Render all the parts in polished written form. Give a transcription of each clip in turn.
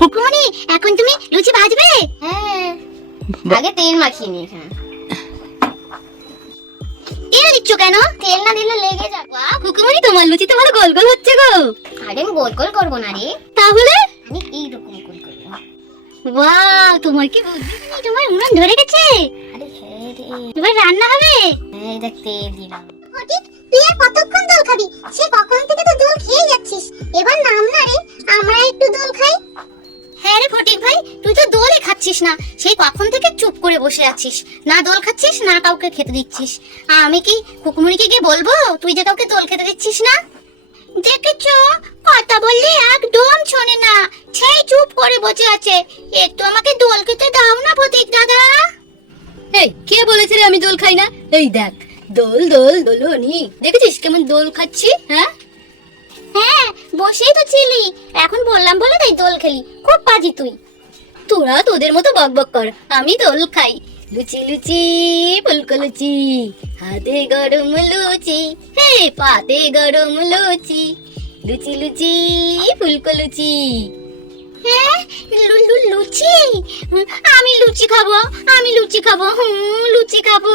কুকুমনি এখন তুমি লুচি ভাজবে? হ্যাঁ, আগে তেল মাখিয়ে নি। এখানে তেল দিচ্ছ কেন? তেল না দিলে লেগে যাবে। বাহ কুকুমনি, তোমার লুচি তো ভালো গোল গোল হচ্ছে গো। আরে আমি গোল গোল করবো না রে, তাহলে আমি এইরকম গোল করবো। বাহ, তোমার কি বুদ্ধি, তুমি তোমার উনুন ধরে গেছে। আরে হ্যাঁ রে, এবার রান্না হবে। এই দেখ তেল দিলাম। ফটিক, তুই আর কতক্ষণ দোল খাবি? সে কখন থেকে তো দোল খেয়ে যাচ্ছিস, এবার নাম না রে, আমরা একটু দোল খাই। হ্যাঁ রে ফটিক ভাই, তুই তো দোলই খাচ্ছিস না, সেই কখন থেকে চুপ করে বসে আছিস, না দোল খাচ্ছিস না কাউকে খেতে দিচ্ছিস। আমি কি কুকুমনিকে গিয়ে বলবো তুই যে কাউকে দোল খেতে দিচ্ছিস না? দেখেছো, কথা বললে একদম শোনে না, সেই চুপ করে বসে আছে। একটু আমাকে দোল খেতে দাও না ফটিক দাদা। এই কে বলেছে রে আমি দোল খাই না? এই দেখ, দোল দোল দোলনি, দেখেছিস কেমন দোল খাচ্ছি? হ্যাঁ হ্যাঁ, বসেই তো ছিলি, এখন বললাম বলে তাই দোল খেলি। খুব পাজি তুই। তোরা তোদের মতো বকবক কর, আমি দোল খাই। লুচি লুচি ফুলকো লুচি, হাতে গরম লুচি, হে পাতে গরম লুচি, লুচি লুচি ফুলকো লুচি। হ্যাঁ লুচি, আমি লুচি খাবো, আমি লুচি খাবো, লুচি খাবো।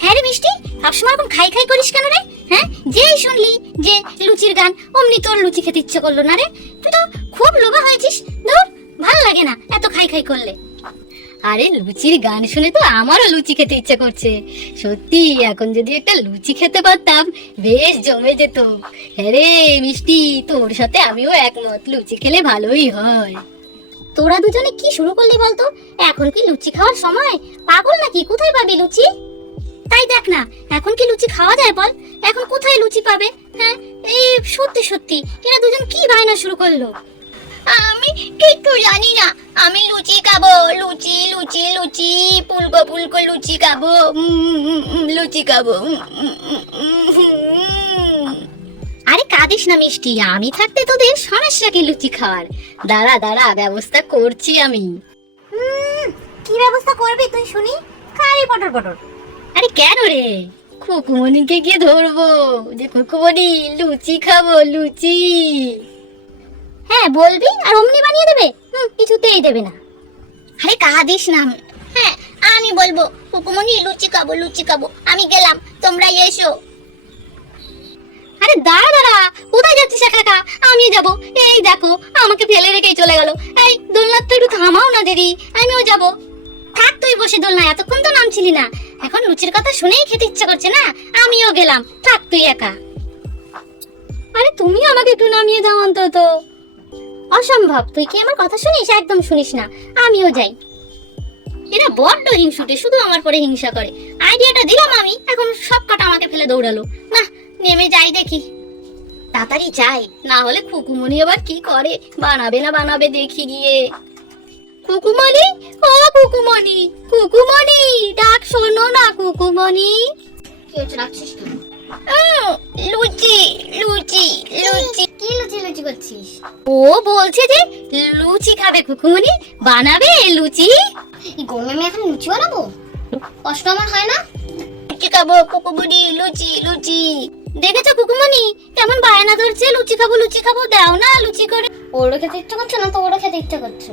হ্যাঁ রে মিষ্টি, সবসময় এরকম খাই খাই করিস কেন রে? হ্যাঁ, যেই শুনলি যে লুচির গান অমনি তোর লুচি খেতে ইচ্ছে করলো না রে? তুই তো খুব লোভা হয়েছিস, ধর ভালো লাগে না এত খাই খাই করলে। আরে লুচির গান শুনে তো আমারও লুচি খেতে ইচ্ছে করছে। সত্যি এখন যদি একটা লুচি খেতে পারতাম বেশ জমে যেত। হ্যাঁ রে মিষ্টি, তোর সাথে আমিও একমত, লুচি খেলে ভালোই হয়। তোরা দুজনে কি শুরু করলি বলতো? এখন কি লুচি খাওয়ার সময়? পাগল নাকি? কোথায় পাবি লুচি? তাই দেখ না, এখন কি লুচি খাওয়া যায় বল? এখন কোথায় লুচি পাবে? হ্যাঁ, এই সত্যি সত্যি এরা দুজন কি বায়না শুরু করলো। আমি কিচ্ছু জানি না, আমি লুচি খাবো, লুচি লুচি লুচি ফুলকো ফুলকো লুচি খাবো, লুচি খাবো। আরে কাঁদিস না মিষ্টি, আমি থাকতে তোদের সমস্যা কি লুচি খাওয়ার? দাঁড়া দাঁড়া, ব্যবস্থা করছি আমি। কি ব্যবস্থা করবি তুই শুনি? খালি পটর পটর। আরে কেন রে, খুকুমনিকে গিয়ে ধরবো যে খুকুমনি লুচি খাবো, লুচি। হ্যাঁ বলবি আর অমনি বানিয়ে দেবে? কিছুতেই দেবে না। আরে কাঁদিস না। হ্যাঁ আমি বলবো খুকুমনি লুচি খাবো, লুচি খাবো, আমি গেলাম, তোমরা এসো। আরে দাঁড়া দাঁড়া, কোথায় যাচ্ছিস একা একা? আমি যাবো, এই দেখো আমাকে ফেলে রেখেই চলে গেল। এই দোলনার তো একটু থামাও না দিদি, আমিও যাবো। থাক তুই বসে দোলনা, এতক্ষণ তো নামছিলি না, এখন লুচির কথা শুনেই খেতে ইচ্ছা করছে না, আমিও গেলাম, থাক তুই একা। আরে তুমি আমাকে একটু নামিয়ে দাও অন্তত। অসম্ভব, তুই কি আমার কথা শুনিস? একদম শুনিস না, আমিও যাই। এরা বড্ড হিংসুটে, শুধু আমার পরে হিংসা করে। আইডিয়াটা দিলাম আমি, এখন সব কটা আমাকে ফেলে দৌড়ালো। না, নেমে যাই দেখি, তাড়াতাড়ি যাই, না হলে খুকুমনি আবার কি করে, বানাবে না বানাবে দেখি গিয়ে। কুকুমনি, ও কুকুমনি, কুকুমনি ডাক শোনো না কুকুমনি। কি হচ্ছে, রাখছিস তুই? লুচি লুচি লুচি। কি লুচি লুচি করছিস? ও বলছে যে লুচি খাবে কুকুমনি, বানাবে লুচি। এই গরমে আমি এখন লুচি বানাবো? কষ্ট আমার হয় না? লুচি খাবো কুকুমনি, লুচি লুচি। দেখেছো কুকুমনি কেমন বায়না ধরছে, লুচি খাবো লুচি খাবো, দাও না লুচি করে। ওরও খেতে ইচ্ছা করছে না তো ওরও খেতে ইচ্ছা করছে।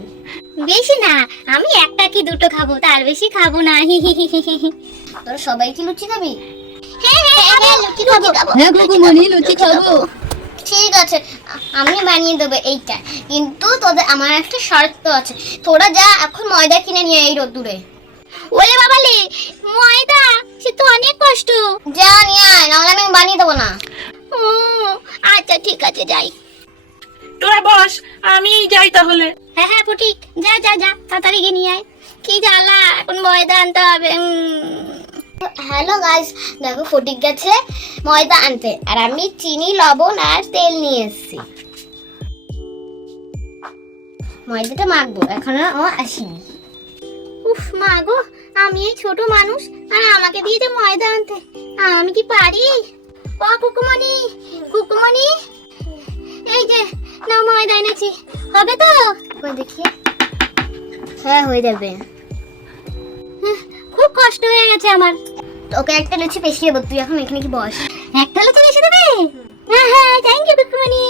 বেশি না, আমি একটা কি দুটো খাবো, তার বেশি খাবো না। তোরা সবাই কি লুচি খাবি? হ্যাঁ লুচি খাবো। হ্যাঁ কুকুমনি লুচি খাবো। ঠিক আছে, আমি বানিয়ে দেবো এইটা, কিন্তু তোদের আমার একটা শর্ত আছে। তোরা যা এখন ময়দা কিনে নিয়ে এই রোদ্দুরে। ওরে বাবালে, ময়দা সে তো অনেক কষ্ট। যা নিয়ে আয়, নাহলে আমি বানিয়ে দেবো না। ও আচ্ছা ঠিক আছে যাই। তোরা বস, আমি যাই তাহলে। হ্যাঁ হ্যাঁ ফটিক, যা যা যা, তাড়াতাড়ি গিয়ে নিয়ে আয়। কি জ্বালা, এখন ময়দা আনতে হবে। হ্যালো গাইস, দেখো ফটিক গেছে ময়দা আনতে, আর আমি চিনি লবণ আর তেল নিয়ে এসেছি। ময়দাটা মাখবো, এখনো ও আসেনি। উফ মা গো, আমি এই ছোট মানুষ আর আমাকে দিয়ে যে ময়দা আনতে, আমি কি পারি? ও কুকুমনি, কুকুমনি, এই যে নাও ময়দা এনেছি, হবে তো? ওই দেখি, হ্যাঁ হয়ে যাবে। খুব কষ্ট হয়ে গেছে আমার। ওকে একটা লুচি পেশিয়ে দেবো, তুই এখন এখানে কি বস। একটা লুচি বেশি দেবে? হ্যাঁ হ্যাঁ, থ্যাংক ইউ কুকুমনি।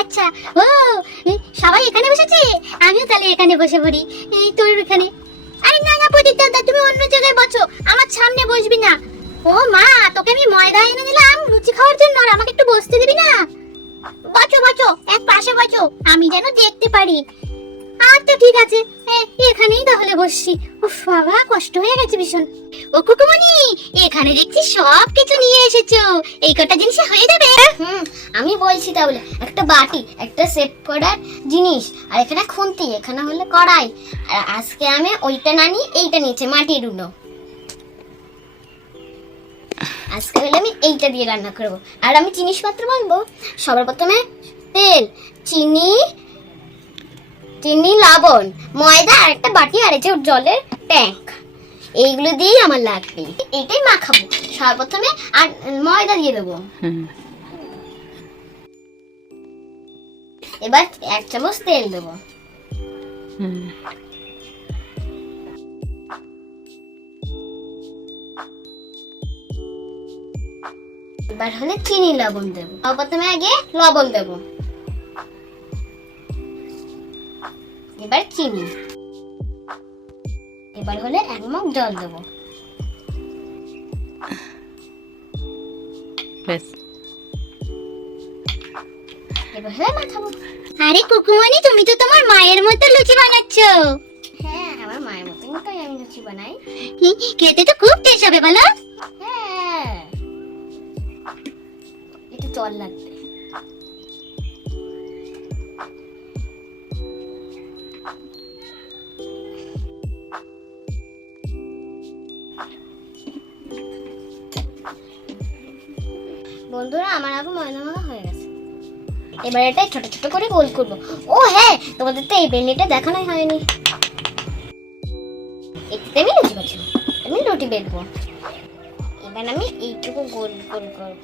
আচ্ছা, ও সবাই এখানে বসেছে, আমিও তাহলে এখানে বসে পড়ি, এই তোর এখানে। আরে না না প্রদীপ দাদা, তুমি অন্য জায়গায় বসো, আমার সামনে বসবি না। ও মা, তোকে আমি ময়দা এনে দিলাম লুচি খাওয়ার জন্য, আর আমাকে একটু বসতে দিবি না? বসো বসো, এক পাশে বসো, আমি যেন দেখতে পারি। আচ্ছা ঠিক আছে, এখানেই তাহলে বসছি। উফ বাবা, কষ্ট হয়ে গেছে ভীষণ। ও কুকুমনি, এখানে দেখছি সব কিছু নিয়ে এসেছো, এই কটা জিনিসে হয়ে যাবে? আমি বলছি তাহলে, একটা বাটি, একটা সেট করার জিনিস, আর এখানে খুন্তি, এখানে হলো কড়াই। আর আজকে আমি ওইটা না নিয়ে এইটা নিয়েছি, মাটির উনো। আজকে হলে আমি এইটা দিয়ে রান্না করব। আর আমি জিনিসপত্র বলবো, সবার প্রথমে তেল, চিনি, লবণ, ময়দা, আর একটা বাটি, আর এই যে জলের ট্যাঙ্ক, এইগুলো দিয়েই আমার লাগবে। এইটাই মাখাবো সর্বপ্রথমে। আর ময়দা দিয়ে দেবো। এবার 1 চামচ তেল দেবো। এবার হলে চিনি, লবণ দেবো। প্রথমে আগে লবণ দেবো, এবার চিনি, এবার হলে 1 মগ জল দেবো। এবার হলে মাখাবো। আরে কুকুমনি, তুমি তো তোমার মায়ের মতো লুচি বানাচ্ছো। হ্যাঁ, আমার মায়ের মতন তো আমি লুচি বানাই। খেতে তো খুব টেস্ট হবে, বলো? হ্যাঁ, একটু জল লাগবে। বন্ধুরা, আমার এখন ময়দা মাখা হয়ে গেছে। এবার এটা ছোট ছোট করে গোল করব। ও হ্যাঁ, তোমাদের তো এই বেলনিটা দেখানোই হয়নি। এটাতে আমি লুচি বানাবো, আমি রুটি বেলবো। এবার আমি এইটুকু গোল গোল করব।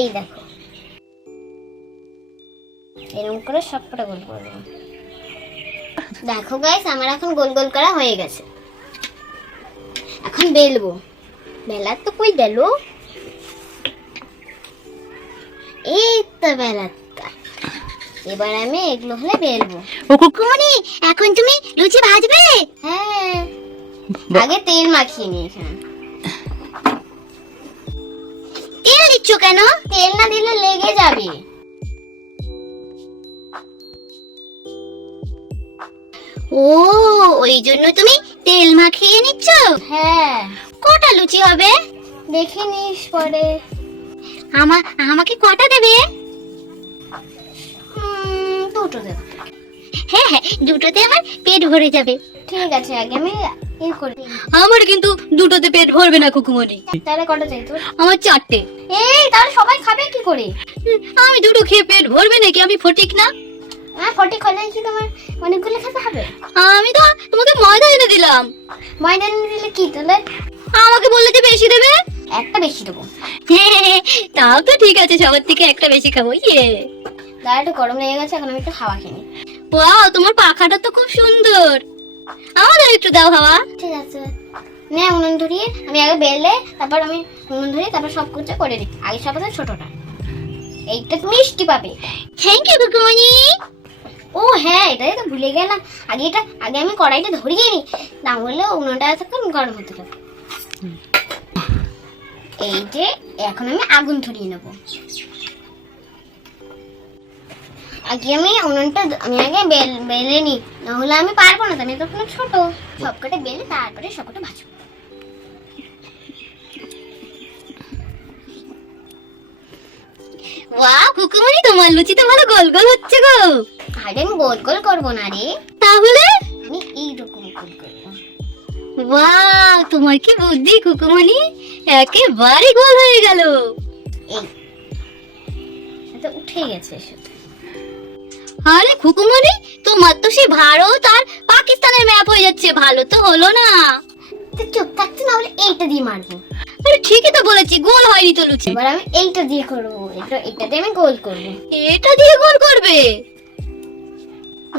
এই দেখো, এরকম করে সবকটা গোল করব। দেখো গাইস, আমার এখন গোল গোল করা হয়ে গেছে। এখন বেলবো। বেলার তো কই গেল? এই তো বেলাটা। এবার আমি এগুলো হলে বেলবো। ও কুকুমনি, এখন তুমি লুচি ভাজবে? হ্যাঁ, আগে তেল মাখিয়ে নিয়েছিলাম। তেল দিচ্ছ কেন? তেল না দিলে লেগে যাবে। ও, ওই জন্য তুমি তেল মাখিয়ে নিচ্ছ? হ্যাঁ, কটা লুচি হবে? দেখে নিস পরে। আমাকে কটা দেবে? দুটো দেব। হ্যাঁ হ্যাঁ, দুটোতে আমার পেট ভরে যাবে। ঠিক আছে, আগে আমি করি। আমার কিন্তু দুটোতে পেট ভরবে না কুকুমনি। তাহলে কটা চাই তোর? আমার 4টে। এই, তাহলে সবাই খাবে কি করে? আমি দুটো খেয়ে পেট ভরবে নাকি? আমি ফটিক না? ফটি খোলে কি তোমার অনেকগুলো খেতে হবে? আমি তো তোমাকে ময়দা এনে দিলাম। ময়দা এনে দিলে কি তাহলে? আমাকে বললে যে বেশি দেবে। একটা বেশি দেবো। তাও তো ঠিক আছে, সবার থেকে একটা বেশি খাবো। দাঁড়া, একটু গরম লেগে গেছে, এখন আমি একটু হাওয়া খেয়ে নিই। ওয়াও, তোমার পাখাটা তো খুব সুন্দর, আমাদের একটু দাও হাওয়া। ঠিক আছে, নে উনুন ধরিয়ে। আমি আগে বেলে, তারপর আমি উনুন ধরিয়ে, তারপর সব কিছু করে দিই। আগে সব আছে ছোটটা, এইটা মিষ্টি পাবে। Thank you Kukumoni. ও হ্যাঁ, এটাই তো ভুলে গেলাম। আগে আমি কড়াইটা ধরিয়ে নিই, না হলে উনুনটা তখন গরম হতে থাকে। এই যে এখন আমি আগুন ধরিয়ে নেব। আগে আমি উনুনটা আগে বেলে নিই, না হলে আমি পারবো না, আমি তখন ছোট। সবকটা বেলে তারপরে সবকটা ভাজবো। ওয়াও কুকুমনি, তোমার লুচি তো ভালো গোল গোল হচ্ছে গো। আরে আমি গোল গোল করবো না রে, তাহলে আমি এইরকম গোল করবো। ওয়াও, তোমার কি বুদ্ধি কুকুমনি, একেবারে গোল হয়ে গেল। এই এটা উঠে গেছে সেটা। আরে কুকুমনি, তোমার তো সেই ভারত আর পাকিস্তানের ম্যাপ হয়ে যাচ্ছে, ভালো তো হলো না। তো চুপ থাকতে, না হলে এইটা দিয়ে মারবো। আরে ঠিকই তো বলেছি, গোল হয়নি তো লুচি। এবার আমি এইটা দিয়ে করবো, এটা দিয়ে আমি গোল করবো। এটা দিয়ে গোল করবে?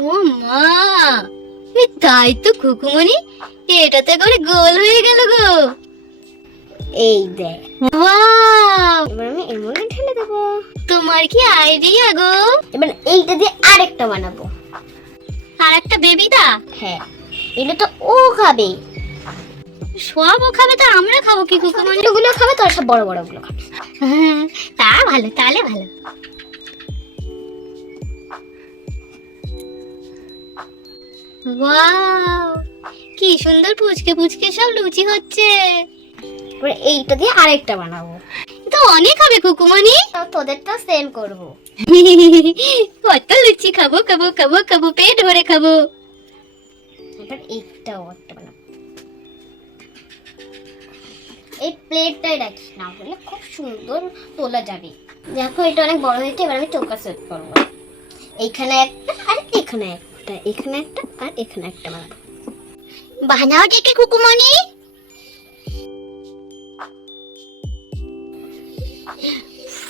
ও মা, তাই তো খুকুমনি, এটা তো করে গোল হয়ে গেল গো। এই দেখ, ওয়াও, এবার আমি এর মধ্যে ঢেলে দেবো। তোমার কি আইডিয়া গো। এবার এইটা দিয়ে আরেকটা বানাবো। আর একটা বেবিটা? হ্যাঁ, এগুলো তো ও খাবে। সব ও খাবে, তো আমরা খাবো কি খুকুমনি? ওগুলো খাবে, তোর সব বড় বড় গুলো খাবে। হ্যাঁ, তা ভালো, তাহলে ভালো। ওয়াও, কি সুন্দর পুচকে পুচকে সব লুচি হচ্ছে। এবার এইটা দিয়ে আরেকটা বানাবো। তো অনেক হবে খুকুমনি। তো তোদেরটা সেম করবো। কত লুচি খাবো খাবো খাবো খাবো, পেট ভরে খাবো। এবার এইটাও একটা বানাবো। এই প্লেটটাই রাখিস, না হলে খুব সুন্দর তোলা যাবে। দেখো, এটা অনেক বড় হয়েছে। এবার আমি চৌকা সেট করবো। এইখানে একটা, আর এখানে একটা, এখানে একটা, আর এখানে একটা বানাবো। বানাও দেখে খুকুমনি।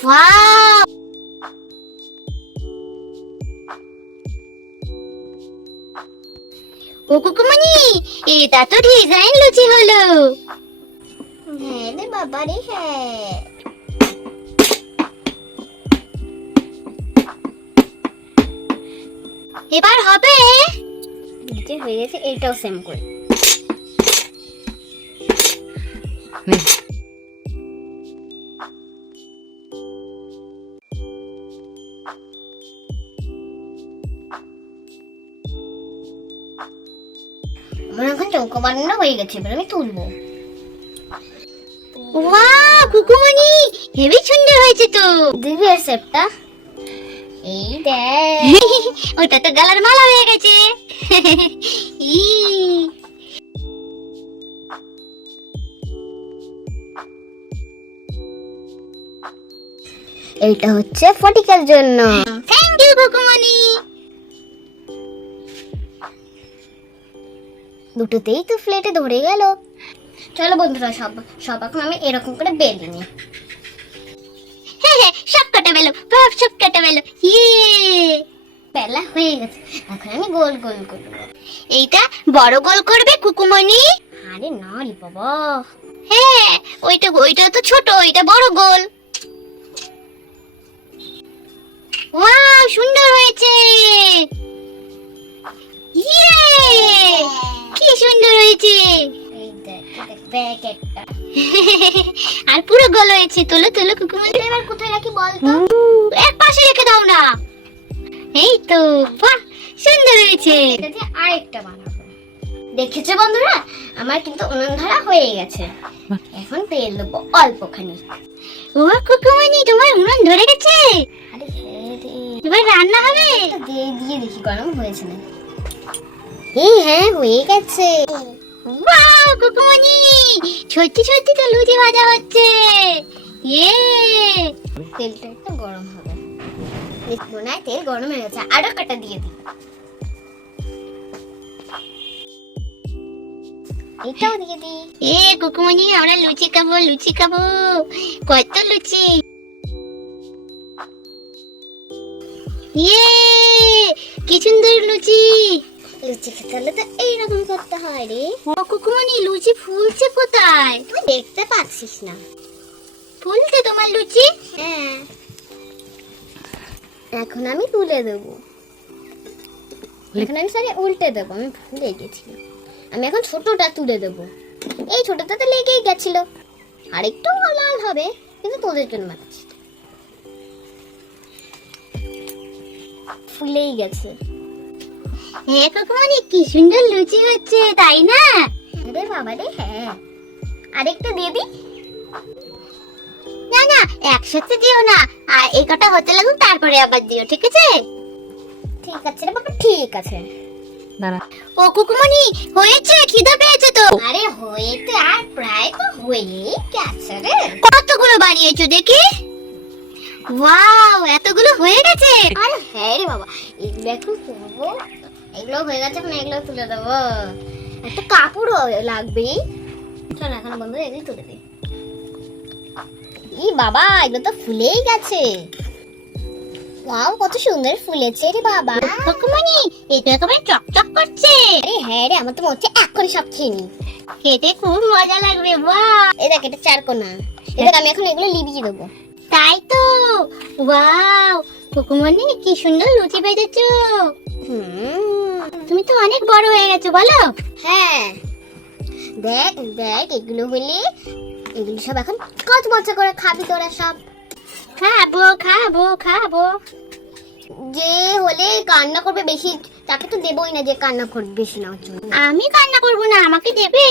ওয়াও, ও খুকুমনি, এটা তো ডিজাইন লুচি হলো। হ্যাঁ রে বাবা রে, হ্যাঁ। এবার হবে। নিচে হয়ে গেছে, এইটাও সেম করে। আমার এখন চৌকো বানানো হয়ে গেছে। এবার আমি তুলবো। ওয়াও খুকুমনি, হেভি সুন্দর হয়েছে তো। দিবি এর শেপটা? এই দেখ, ওটা তো গলার মালা হয়ে গেছে। ই, এইটা হচ্ছে ফটিকের জন্য। থ্যাংক ইউ খুকুমনি। দুটোতেই তো প্লেটে ধরে গেল। চলো বন্ধুরা, সব সব এখন আমি এরকম করে বেলে নিই। হ্যাঁ হ্যাঁ, সব কাটা বেলো, সব কাটা বেলো। ইয়ে, বেলা হয়ে গেছে, এখন আমি গোল গোল করবো। এইটা বড় গোল করবে খুকুমনি? আরে না রে বাবা, হ্যাঁ, ওইটা ওইটা তো ছোট, ওইটা বড় গোল। ওয়াও, সুন্দর হয়েছে। ইয়ে, কি সুন্দর হয়েছে। এই দেখ, ব্যাগ একটা। আর পুরো গোল হয়েছে। তোলো তোলো খুকুমনি। এবার কোথায় রাখি বল তো? এক পাশে রেখে দাও না। এই তো, বাহ, সুন্দর হয়েছে। এটা দিয়ে আরেকটা বানাবো। দেখেছো বন্ধুরা, আমার কিন্তু উনুন ধরা হয়ে গেছে। এখন তেল দেবো অল্পখানি। ও খুকুমনি, তোমার উনুন ধরে গেছে। আরে হ্যাঁ রে, এবার রান্না হবে। এটা দিয়ে দিয়ে দেখি গরম হয়েছে না। হ্যাঁ, হয়ে গেছে। ওয়াও খুকুমনি, সত্যি সত্যি তো লুচি ভাজা হচ্ছে। ইয়ে, তেলটা একটু গরম হবে। দেখবো না, তেল গরম হয়ে গেছে। আরো কাটা দিয়ে দিই। এটাও দিয়ে দিই। এ খুকুমনি, আমরা লুচি খাবো, লুচি খাবো। কত লুচি। ইয়ে, কি সুন্দর লুচি। লুচি খেতে হলে তো এইরকম করতে হয় রে। ও খুকুমনি, লুচি ফুলছে কোথায়? তুই দেখতে পাচ্ছিস না? ফুলছে তোমার লুচি? হ্যাঁ, এখন আমি তুলে দেবো। এখন আমি সরি উল্টে দেবো, আমি ভুলে গেছিলাম। আমি এখন ছোটটা তুলে দেবো। এই ছোটটা তো লেগেই গেছিল। আরেকটু লাল হবে, কিন্তু তোদের জন্য বানাচ্ছি। ফুলেই গেছে। হ্যাঁ খুকুমনি, কি সুন্দর লুচি হচ্ছে, তাই না? আরে বাবা রে, হ্যাঁ। আরেকটা দিয়ে দিই। না না, একসাথে দিও না। আর এই কটা হতে লাগুক, তারপরে আবার দিও, ঠিক আছে? ঠিক আছে রে বাবা, ঠিক আছে। ও খুকুমনি, হয়েছে, খিদে পেয়েছে তো। আরে হয়েছে, আর প্রায় তো হয়েই গেছে রে। কতগুলো বানিয়েছো দেখি? ওয়াও, এতগুলো হয়ে গেছে। আরে হ্যাঁ রে বাবা, এগুলো এখন তুলবো। এগুলো হয়ে গেছে, এখন এগুলো তুলে দেবো। একটা কাপড়ও লাগবে। চল এখন বন্ধু এগুলো তুলে দিই। ই বাবা, এগুলো তো ফুলেই গেছে। ওয়াও, কত সুন্দর ফুলেছে রে বাবা। খুকুমনি এটা একেবারে চকচক করছে। আরে হ্যাঁ রে, আমার তো মনে হচ্ছে এক্ষুনি সব খেয়ে নি। খেতে খুব মজা লাগবে। বাহ, এই দেখ, এটা চারকোনা। এই দেখ, আমি এখন এগুলো লিবিয়ে দেবো। তাই তো। ওয়াও, খুকুমনি কি সুন্দর লুচি বেজেছো। তুমি তো অনেক বড় হয়ে গেছো বলো। হ্যাঁ, দেখ দেখ, এগুলো হলে এগুলো সব এখন কত মজা করে খাবি তোরা সব। খাবো খাবো খাবো। যে হলে কান্না করবে বেশি, তাকে তো দেবই না, যে কান্না করবে বেশি নেওয়ার জন্য। আমি কান্না করবো না, আমাকে দেবে।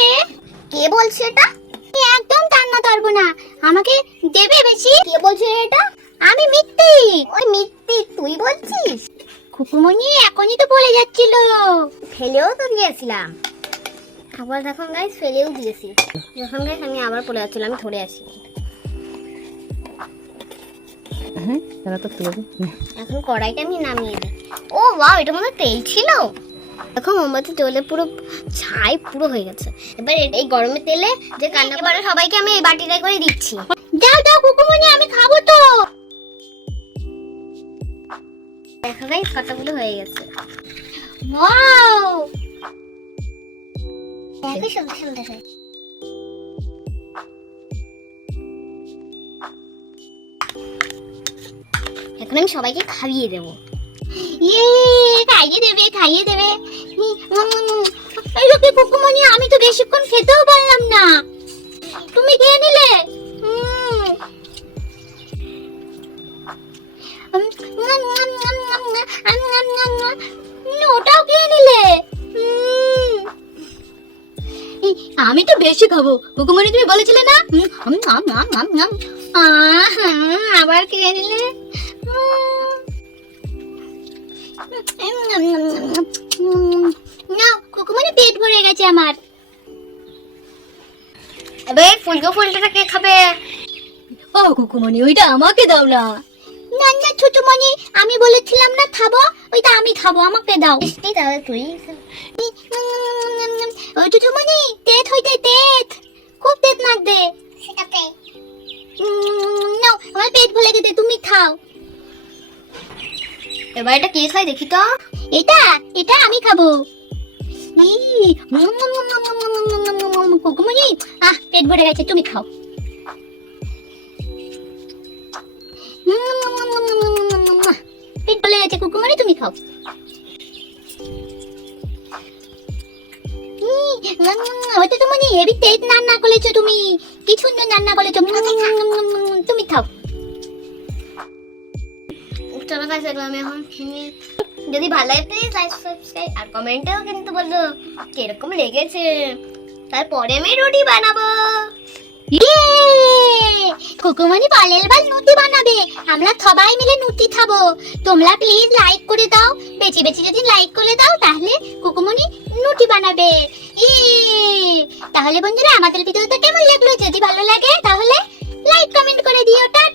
কে বলছে এটা? আমি একদম কান্না করবো না, আমাকে দেবে বেশি। কে বলছে রে এটা? আমি মিথ্যি। ওই মিথ্যি তুই বলছিস? খুকুমনি এখনই তো বলে যাচ্ছিল। ফেলেও তো দিয়েছিলাম, আবার দেখুন গাইস ফেলেও দিয়েছি। যখন গাইস আমি আবার পড়ে যাচ্ছিলাম, আমি ধরে আসি। এখন কড়াইটা আমি নামিয়ে দিই। ও ওয়াও, এটা মনে হয় তেল ছিল। এখন মোমবাতি জ্বলে পুরো ছাই পুরো হয়ে গেছে। এবার এই গরমের তেলে যে কান্না করে সবাইকে আমি এই বাটিটা করে দিচ্ছি। দাও দাও খুকুমনি, আমি খাবো তো। দেখো গাইস কতগুলো হয়ে গেছে। ওয়াও, দেখো সুন্দর সুন্দর হয়ে। এখন আমি সবাইকে খাইয়ে দেবো। ইয়ে, খাইয়ে দেবে খাইয়ে দেবে। এই লোকে খুকুমনি, আমি তো বেশিক্ষণ খেতেও পারলাম না, তুমি খেয়ে নিলে। ওটাও খেয়ে নিলে। আমি তো বেশি খাবো, খুকুমনি তুমি বলেছিলে না। আবার খেয়ে নিলে। না খুকুমনি, পেট ভরে গেছে আমার। এবার ফুলটা কে খাবে? ও খুকুমনি, ওইটা আমাকে দাও না। না না ছোটমণি, আমি বলেছিলাম না খাবো, ওইটা আমি খাবো, আমাকে দাও। মিষ্টি তাহলে তুই। ও ছোটমণি, তেত হইতে তেত, খুব তেত লাগবে। সেটাতে নাও, আমার পেট ভরে গেছে, তুমি খাও। এবার এটা কে খাই দেখি তো। এটা এটা আমি খাবো। খুকুমনি, পেট ভরে গেছে, তুমি খাও। পেট ভরে গেছে খুকুমনি, তুমি খাও। হয়তো তুমি হেভি তেজ রান্না করেছো, তুমি কি সুন্দর রান্না করেছো। তুমি খাও। চলো গাইস, এগুলো আমি এখন খেয়ে। যদি ভালো লাগে প্লিজ লাইক সাবস্ক্রাইব আর কমেন্টেও কিন্তু বলো কিরকম লেগেছে, তারপরে আমি রুটি বানাবো। খুকুমনি পরের বার নুটি বানাবে, আমরা সবাই মিলে নুটি খাবো। তোমরা প্লিজ লাইক করে দাও, বেশি বেশি যদি লাইক করে দাও তাহলে খুকুমনি নুটি বানাবে। তাহলে বন্ধুরা, আমাদের ভিডিওটা কেমন লাগলো? যদি ভালো লাগে তাহলে লাইক কমেন্ট করে দিও। টাটা।